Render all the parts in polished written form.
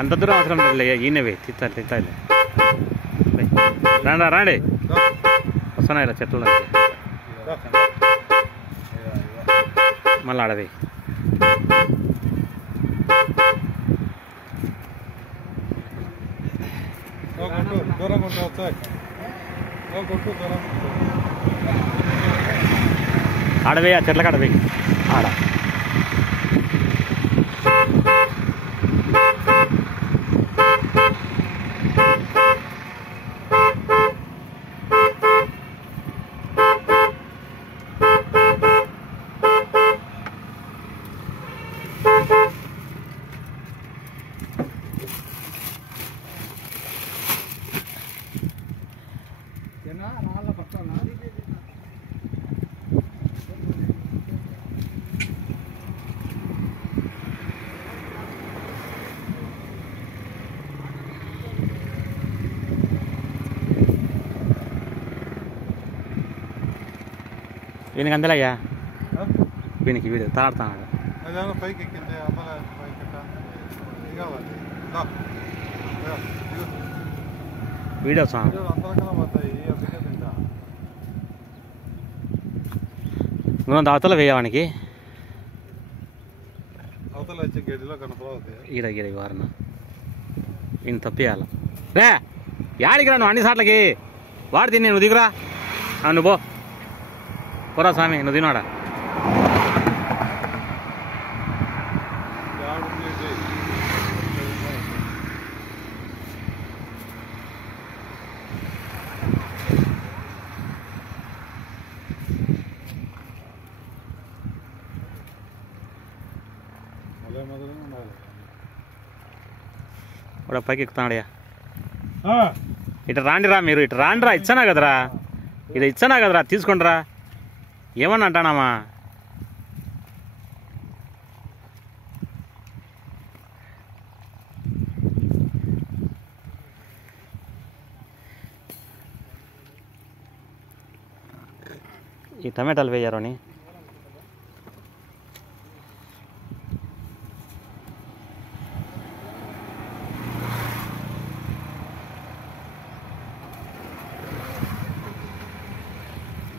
అంత దూరం అవసరం లేదు, ఈయనవే తిత్తాలి. రాండి వస్తున్నాయి ఇలా చెట్లు మళ్ళీ అడవి. అడవి ఆ చెట్లకు అడవి ఆడ వీనికి అందలయ్యా, వీనికి వీడు తాడుతున్నాడు. వీడియో సాంగ్ నువ్వు అవతల వేయవానికి ఈడ వారన ఈయన తప్పేయాల రే యాడికి రా నువ్వు అన్ని సార్లకి వాడు తిని నువ్వు దిగురా నువ్వు పోరా స్వామి నువ్వు తిన్నాడా. పైకి ఎక్కుతాడయ్యా. ఇటు రాండిరా, మీరు ఇటు రాండిరా, ఇచ్చానా కదరా, ఇది ఇచ్చానా కదరా, తీసుకుంటారా. ఏమన్నా అంటానామా ఈ టమాటాలు వేయరు అని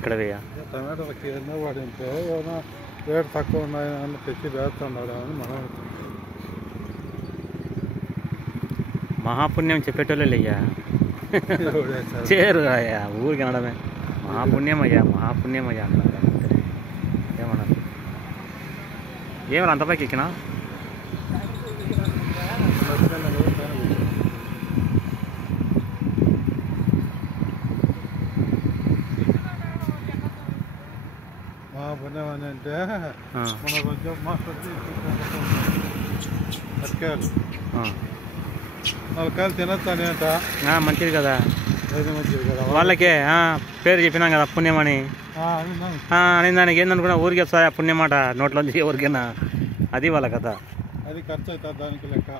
ఇక్కడ వేయ టమాటాలకి ఏదైనా వాడింటే ఏమైనా రేటు తక్కువ ఉన్నాయని తెచ్చి వేస్తున్నాడు అని మనం మహాపుణ్యం చెప్పేటోళ్ళు అయ్యా చేరు అయ్యా ఊరికి అనడమే మహాపుణ్యం అయ్యా అన్నారు. ఏమన్నారు ఏమన్నా అంత పైకి ఎక్కినా పుణ్యం అని అంటే మన కొంచెం అరకాయలు 4 కాయలు తినొచ్చని అంట మంచిది కదా, మంచిది కదా వాళ్ళకే పేరు చెప్పినాం కదా పుణ్యం అని అని దానికి ఏందనుకున్నా ఊరికి వస్తాయా పుణ్యం మాట నోట్లోంచి ఎవరికైనా, అది వాళ్ళ కథ, అది ఖర్చు అవుతుంది దానికి లెక్క.